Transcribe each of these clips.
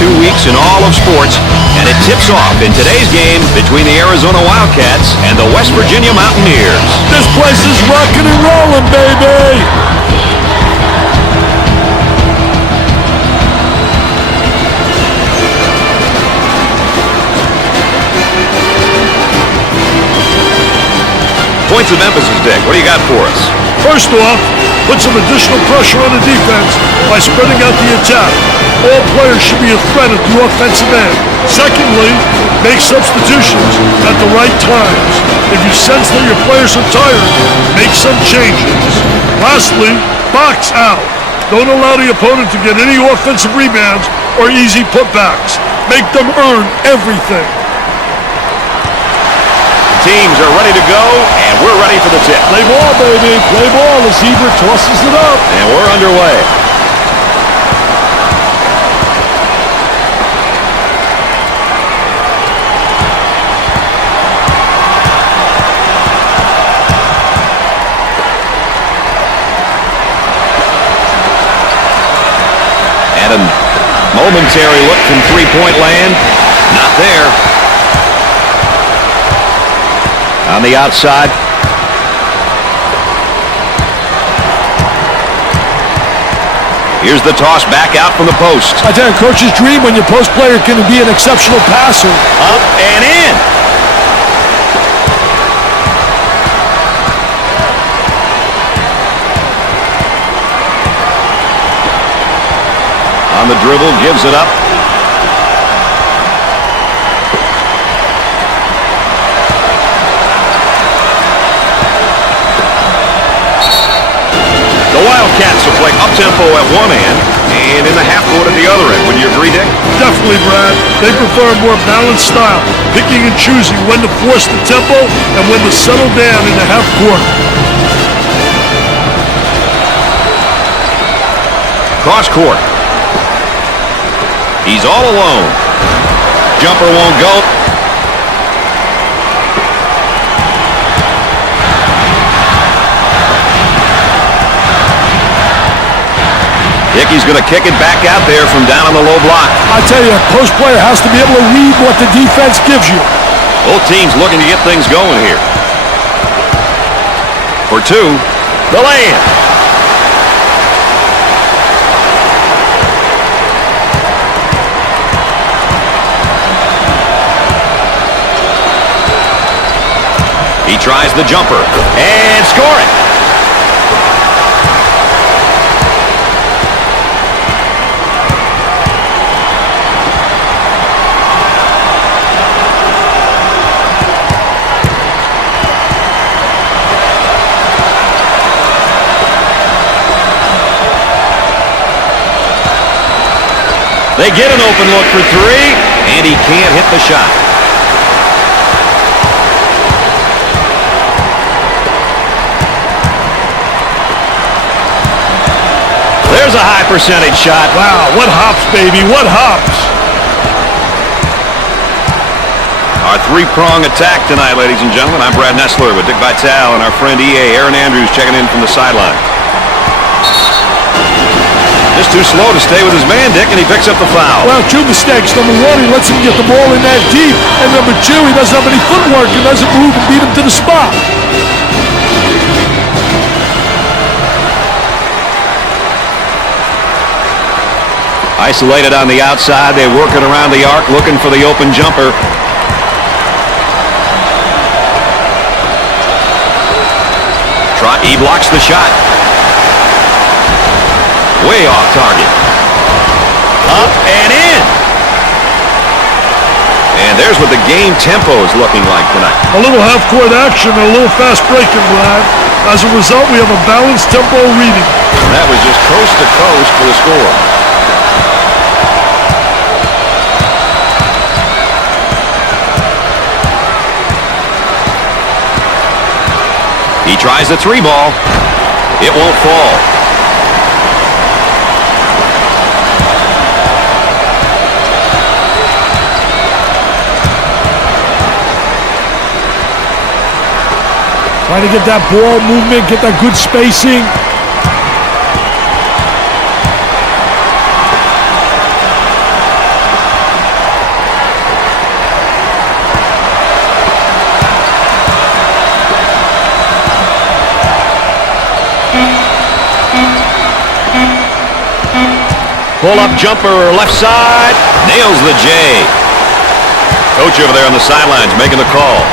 2 weeks in all of sports, and it tips off in today's game between the Arizona Wildcats and the West Virginia Mountaineers. This place is rocking and rolling, baby! Points of emphasis, Dick. What do you got for us? First off, put some additional pressure on the defense by spreading out the attack. All players should be a threat at the offensive end. Secondly, make substitutions at the right times. If you sense that your players are tired, make some changes. Lastly, box out. Don't allow the opponent to get any offensive rebounds or easy putbacks. Make them earn everything. Teams are ready to go, and we're ready for the tip. Play ball, baby. Play ball as Heber tosses it up. And we're underway. And a momentary look from three-point land. Not there. On the outside. Here's the toss back out from the post. I tell you, coach's dream when your post player can be an exceptional passer. Up and in. On the dribble, gives it up. The Wildcats will play up-tempo at one end and in the half-court at the other end. Would you agree, Dick? Definitely, Brad. They prefer a more balanced style, picking and choosing when to force the tempo and when to settle down in the half-court. Cross-court. He's all alone. Jumper won't go. Dickey's going to kick it back out there from down on the low block. I tell you, a post player has to be able to read what the defense gives you. Both teams looking to get things going here. For two, the lay-in. He tries the jumper and score it. They get an open look for three, and he can't hit the shot. There's a high percentage shot. Wow, what hops, baby, what hops. Our three-prong attack tonight, ladies and gentlemen. I'm Brad Nessler with Dick Vitale and our friend EA Aaron Andrews checking in from the sideline. Just too slow to stay with his man, Dick, and he picks up the foul. Well, two mistakes. Number one, he lets him get the ball in that deep. And number two, he doesn't have any footwork and doesn't move and beat him to the spot. Isolated on the outside. They're working around the arc, looking for the open jumper. He blocks the shot. Way off target. Up and in. And there's what the game tempo is looking like tonight. A little half-court action, a little fast breaking, Brad. As a result, we have a balanced tempo reading. And that was just coast to coast for the score. He tries the three ball. It won't fall. Trying to get that ball movement, get that good spacing. Pull-up jumper, left side. Nails the J. Coach over there on the sidelines making the call.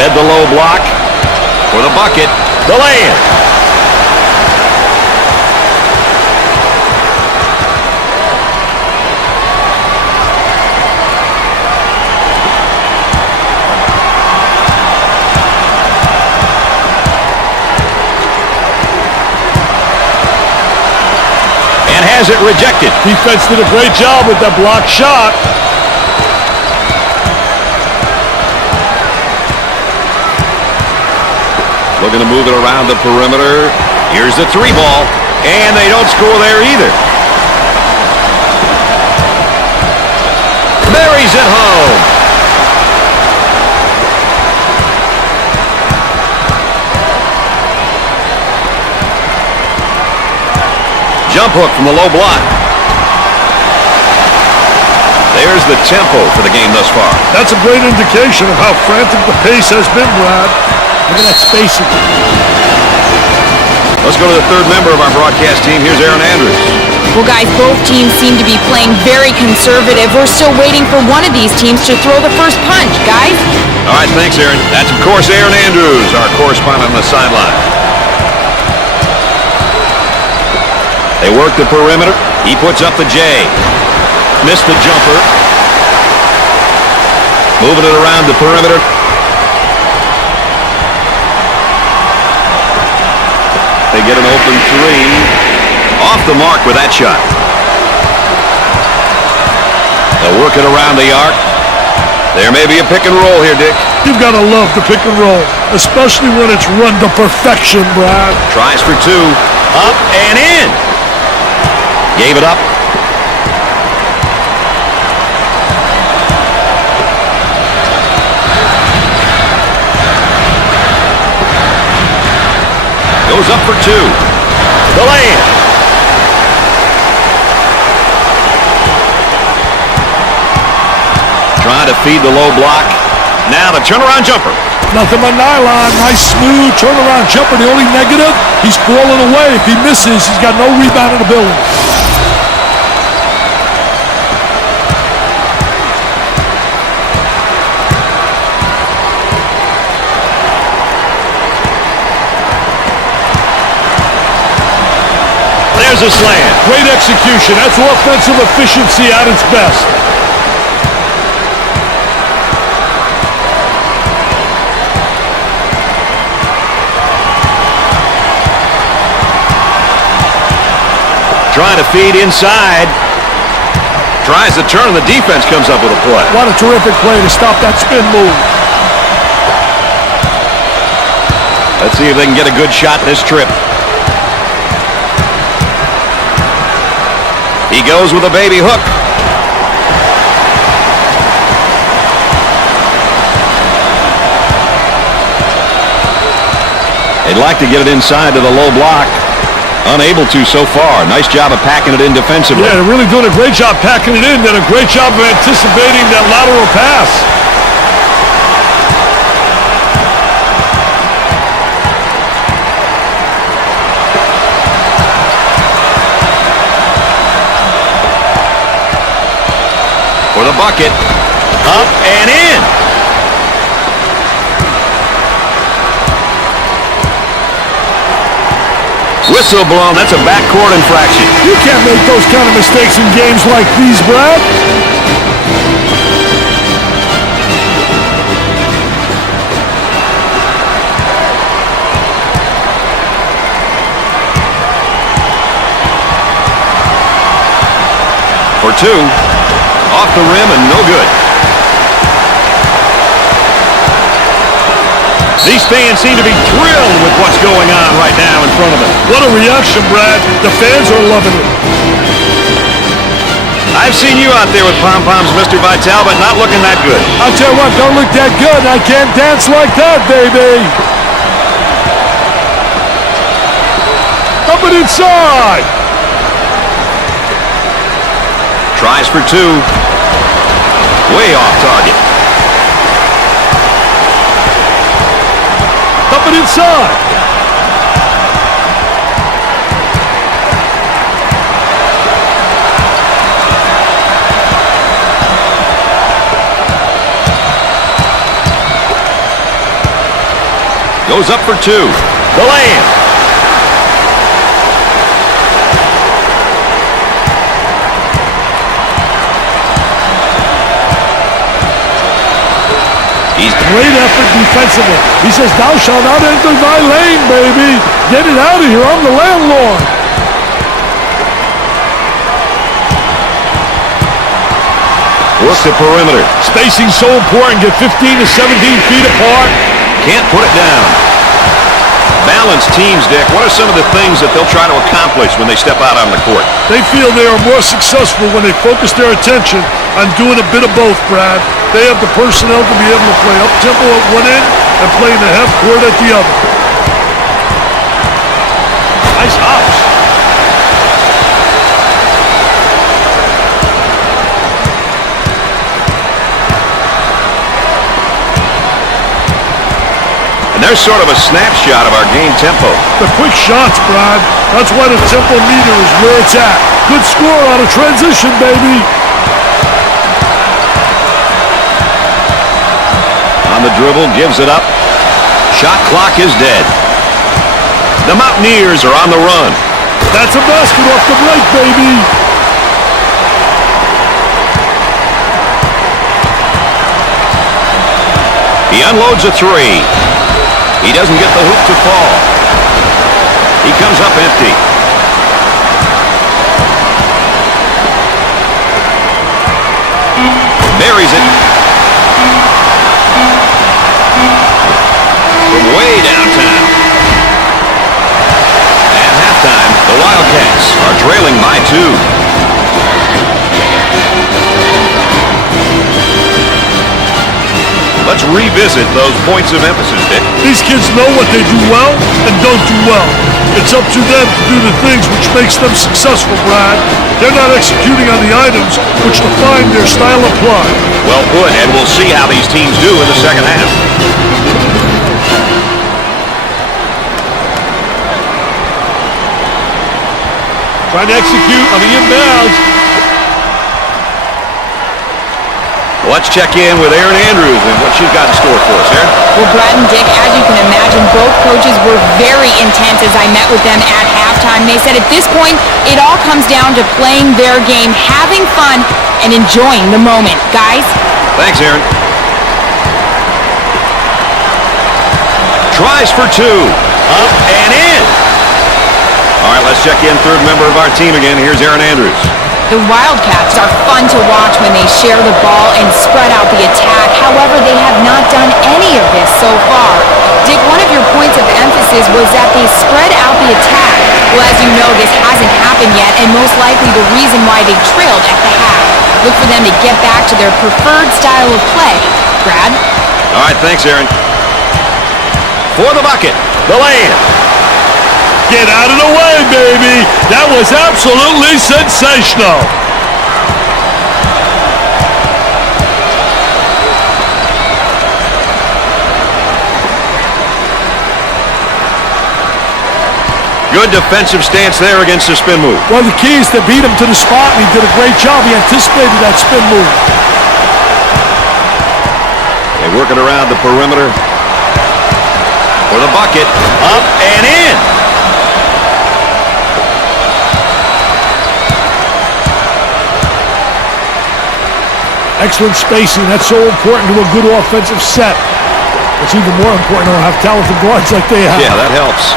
Fed the low block for the bucket. The lay-in. And has it rejected. Defense did a great job with that block shot. Looking to move it around the perimeter. Here's the three ball. And they don't score there either. Buries it home. Jump hook from the low block. There's the tempo for the game thus far. That's a great indication of how frantic the pace has been, Brad. Look at that spacing. Let's go to the third member of our broadcast team. Here's Aaron Andrews. Well, guys, both teams seem to be playing very conservative. We're still waiting for one of these teams to throw the first punch, guys. All right, thanks, Aaron. That's, of course, Aaron Andrews, our correspondent on the sideline. They work the perimeter. He puts up the J. Missed the jumper. Moving it around the perimeter. They get an open three. Off the mark with that shot. They'll work it around the arc. There may be a pick and roll here, Dick. You've got to love the pick and roll, especially when it's run to perfection, Brad. Tries for two. Up and in. Gave it up. Goes up for two. The lane. Trying to feed the low block. Now the turnaround jumper. Nothing but nylon. Nice smooth turnaround jumper. The only negative, he's falling away. If he misses, he's got no rebounding ability. There's a slam. Great execution. That's offensive efficiency at its best. Trying to feed inside. Tries to turn, and the defense comes up with a play. What a terrific play to stop that spin move. Let's see if they can get a good shot this trip. He goes with a baby hook. They'd like to get it inside to the low block. Unable to so far. Nice job of packing it in defensively. Yeah, they're really doing a great job packing it in. Did a great job of anticipating that lateral pass. For the bucket. Up and in. Whistle blown. That's a backcourt infraction. You can't make those kind of mistakes in games like these, Brad. For two. Off the rim and no good. These fans seem to be thrilled with what's going on right now in front of them. What a reaction, Brad. The fans are loving it. I've seen you out there with pom-poms, Mr. Vitale, but not looking that good. I'll tell you what, don't look that good. I can't dance like that, baby. Up and inside. Tries for two. Way off target. Up and inside. Goes up for two. The lay-in. Great effort defensively. He says, "Thou shalt not enter thy lane, baby. Get it out of here. I'm the landlord." Work the perimeter. Spacing's so important. Get 15 to 17 feet apart. Can't put it down. Balanced teams, Dick. What are some of the things that they'll try to accomplish when they step out on the court? They feel they are more successful when they focus their attention on doing a bit of both, Brad. They have the personnel to be able to play up-tempo at one end and play in the half court at the other. Nice hops. And there's sort of a snapshot of our game tempo. The quick shots, Brad. That's why the tempo meter is where it's at. Good score on a transition, baby. On the dribble, gives it up. Shot clock is dead. The Mountaineers are on the run. That's a basket off the break, baby. He unloads a three. He doesn't get the hoop to fall. He comes up empty. Buries it. From way downtown. At halftime, the Wildcats are trailing by 2. Let's revisit those points of emphasis, Dick. These kids know what they do well and don't do well. It's up to them to do the things which makes them successful, Brad. They're not executing on the items which define their style of play. Well put, and we'll see how these teams do in the second half. Trying to execute on the inbounds. Let's check in with Erin Andrews and what she's got in store for us, Erin. Well, Brad and Dick, as you can imagine, both coaches were very intense as I met with them at halftime. They said at this point, it all comes down to playing their game, having fun, and enjoying the moment. Guys? Thanks, Erin. Tries for two. Up and in. All right, let's check in. Third member of our team again. Here's Erin Andrews. The Wildcats are fun to watch when they share the ball and spread out the attack. However, they have not done any of this so far. Dick, one of your points of emphasis was that they spread out the attack. Well, as you know, this hasn't happened yet, and most likely the reason why they trailed at the half. Look for them to get back to their preferred style of play. Brad? All right, thanks, Erin. For the bucket, the lay-in. Get out of the way, baby. That was absolutely sensational. Good defensive stance there against the spin move. Well, the key is to beat him to the spot, and he did a great job. He anticipated that spin move. They work it around the perimeter. For the bucket, up and in. Excellent spacing. That's so important to a good offensive set. It's even more important to have talented guards like they have. Yeah, that helps.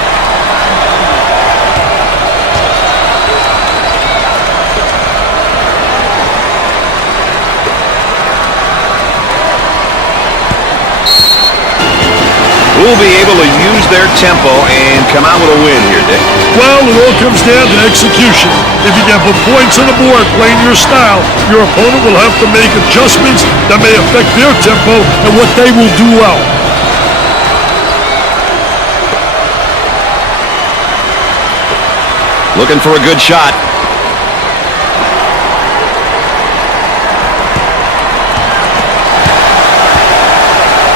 Who'll be able to use their tempo and come out with a win here, Dick? Well, it all comes down to execution. If you can put points on the board playing your style, your opponent will have to make adjustments that may affect their tempo and what they will do well. Looking for a good shot.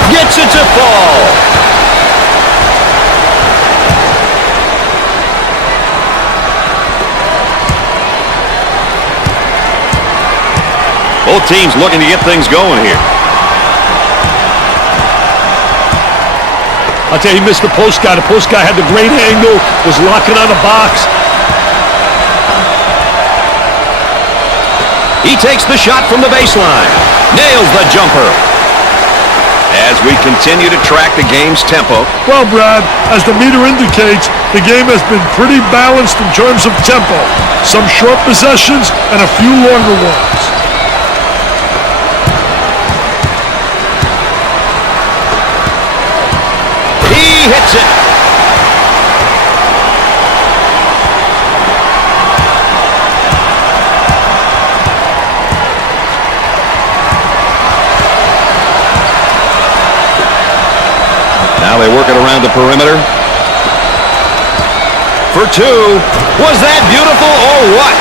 Gets it to fall. Both teams looking to get things going here. I'll tell you, he missed the post guy. The post guy had the great angle, was locking on the box. He takes the shot from the baseline. Nails the jumper. As we continue to track the game's tempo. Well, Brad, as the meter indicates, the game has been pretty balanced in terms of tempo. Some short possessions and a few longer ones. He hits it. Now they work it around the perimeter. For two. Was that beautiful or what?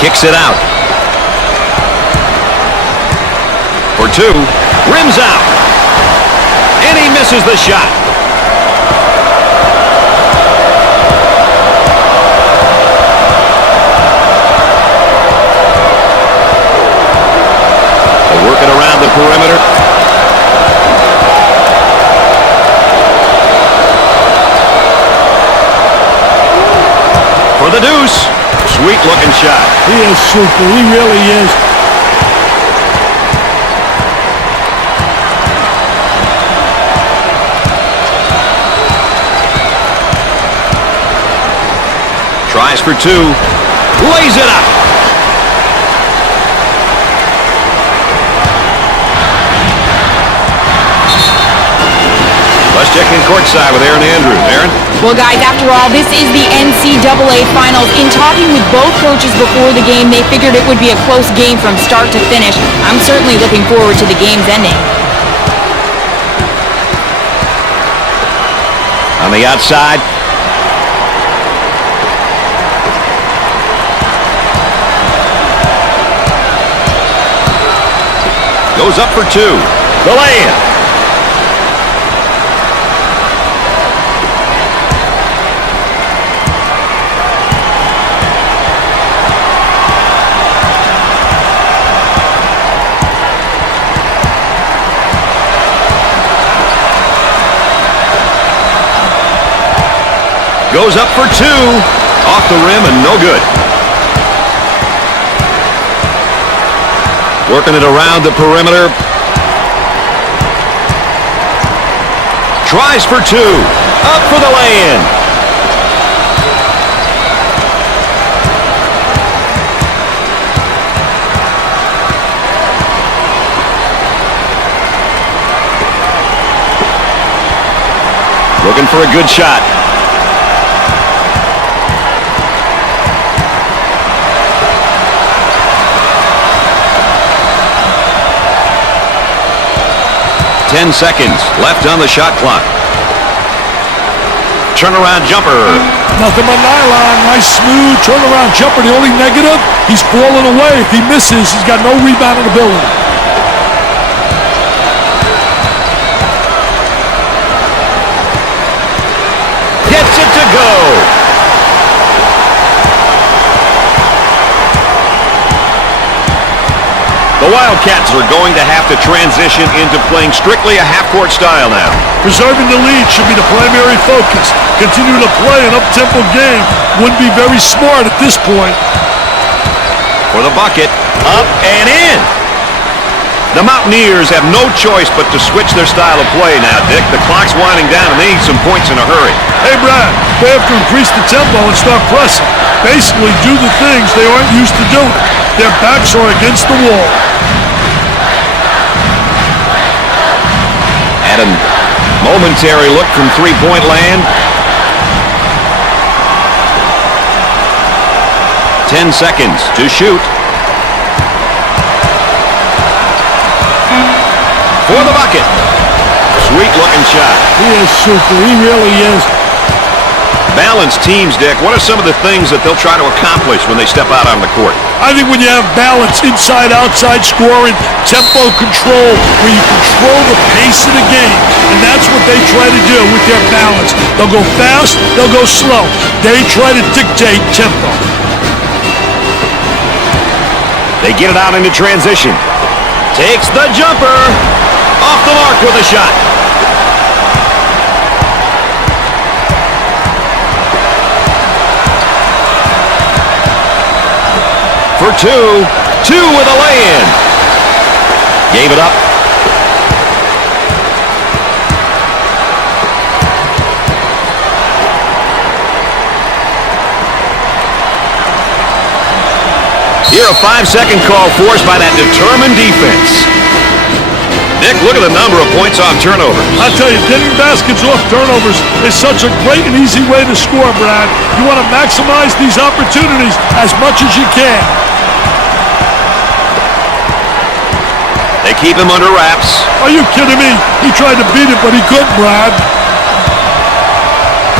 Kicks it out. For two. Rims out. And he misses the shot. Working around the perimeter. For the deuce. Sweet looking shot. He is super. He really is. Tries for two. Lays it up. Let's check in courtside with Aaron Andrews. Aaron? Well, guys, after all, this is the NCAA Finals. In talking with both coaches before the game, they figured it would be a close game from start to finish. I'm certainly looking forward to the game's ending. On the outside. Goes up for two. The lay-in. Goes up for two. Off the rim and no good. Working it around the perimeter. Tries for two. Up for the lay-in. Looking for a good shot. Ten seconds left on the shot clock. Turnaround jumper. Nothing but nylon. Nice smooth turnaround jumper. The only negative, he's falling away. If he misses, he's got no rebounding ability. Gets it to go. The Wildcats are going to have to transition into playing strictly a half-court style now. Preserving the lead should be the primary focus. Continue to play an up-tempo game wouldn't be very smart at this point. For the bucket, up and in. The Mountaineers have no choice but to switch their style of play now, Dick. The clock's winding down and they need some points in a hurry. Hey, Brad, they have to increase the tempo and start pressing. Basically, do the things they aren't used to doing. Their backs are against the wall. At a momentary look from three-point land. 10 seconds to shoot. For the bucket. Sweet-looking shot. He is super. He really is. Balanced teams, Dick. What are some of the things that they'll try to accomplish when they step out on the court? I think when you have balance, inside, outside scoring, tempo control, where you control the pace of the game, and that's what they try to do with their balance. They'll go fast, they'll go slow. They try to dictate tempo. They get it out into transition. Takes the jumper. Off the mark with a shot. For two. Two with a lay-in. Gave it up. Here, a 5-second call forced by that determined defense. Nick, look at the number of points off turnovers. I'll tell you, getting baskets off turnovers is such a great and easy way to score, Brad. You want to maximize these opportunities as much as you can. They keep him under wraps. Are you kidding me? He tried to beat it, but he couldn't, Brad.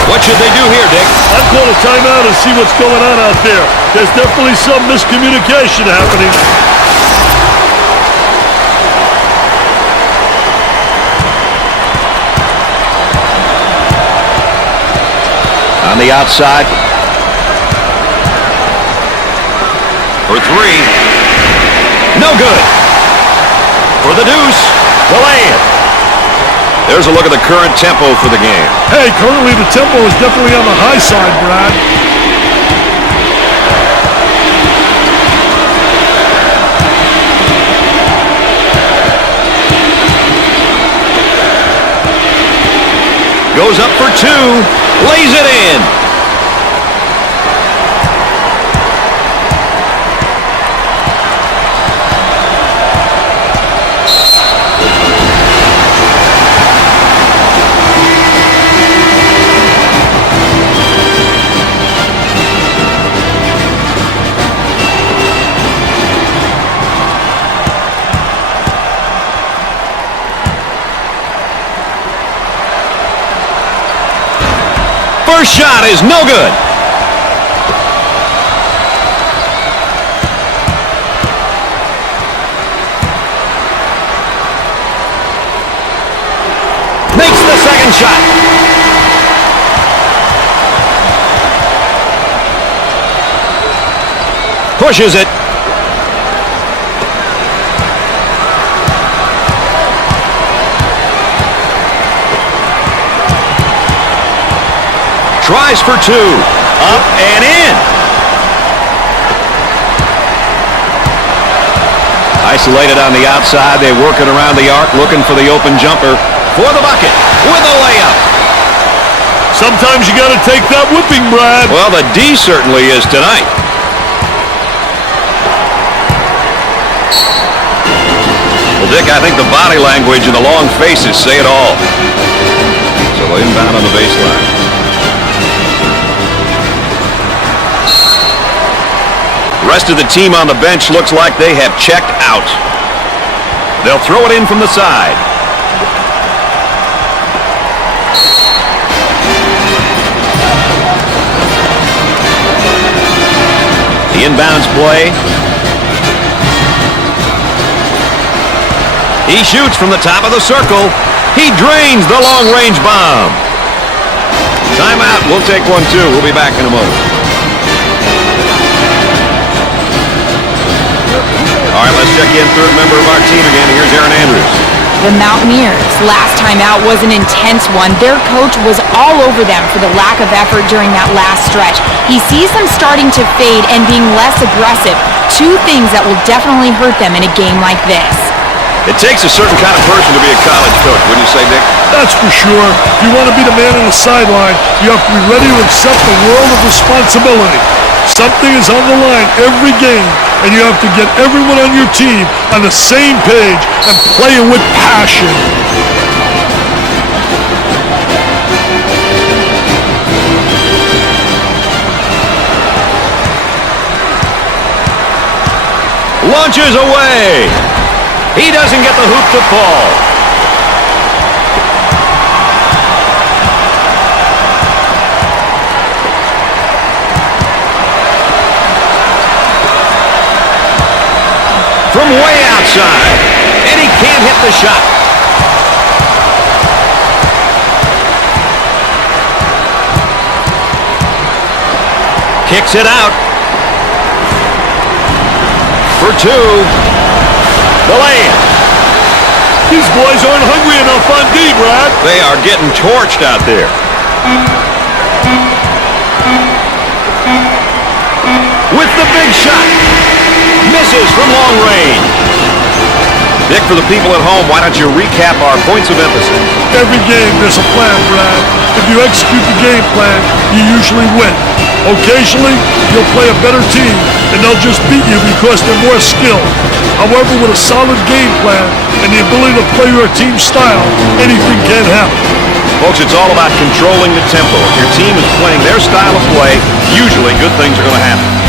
What should they do here, Dick? I'd call a timeout and see what's going on out there. There's definitely some miscommunication happening. On the outside. For three. No good. For the deuce. The lay-in. There's a look at the current tempo for the game. Hey, currently the tempo is definitely on the high side, Brad. Goes up for two. Lays it in. First shot is no good. Makes the second shot. Pushes it. Tries for two. Up and in. Isolated on the outside. They work it around the arc, looking for the open jumper for the bucket with a layup. Sometimes you got to take that whipping, Brad. Well, the D certainly is tonight. Well, Dick, I think the body language and the long faces say it all. So inbound on the baseline. Rest of the team on the bench looks like they have checked out. They'll throw it in from the side. The inbounds play. He shoots from the top of the circle. He drains the long-range bomb. Timeout. We'll take one, too. We'll be back in a moment. All right, let's check in. Third member of our team again. Here's Aaron Andrews. The Mountaineers, last time out was an intense one. Their coach was all over them for the lack of effort during that last stretch. He sees them starting to fade and being less aggressive. Two things that will definitely hurt them in a game like this. It takes a certain kind of person to be a college coach, wouldn't you say, Dick? That's for sure. If you want to be the man on the sideline, you have to be ready to accept the world of responsibility. Something is on the line every game, and you have to get everyone on your team on the same page and play it with passion. Launches away. He doesn't get the hoop to fall. the shot. Kicks it out. For two. The lay-in. These boys aren't hungry enough on D, Brad. They are getting torched out there. With the big shot. Misses from long range. Dick, for the people at home, why don't you recap our points of emphasis? Every game there's a plan, Brad. If you execute the game plan, you usually win. Occasionally, you'll play a better team, and they'll just beat you because they're more skilled. However, with a solid game plan and the ability to play your team style, anything can happen. Folks, it's all about controlling the tempo. If your team is playing their style of play, usually good things are going to happen.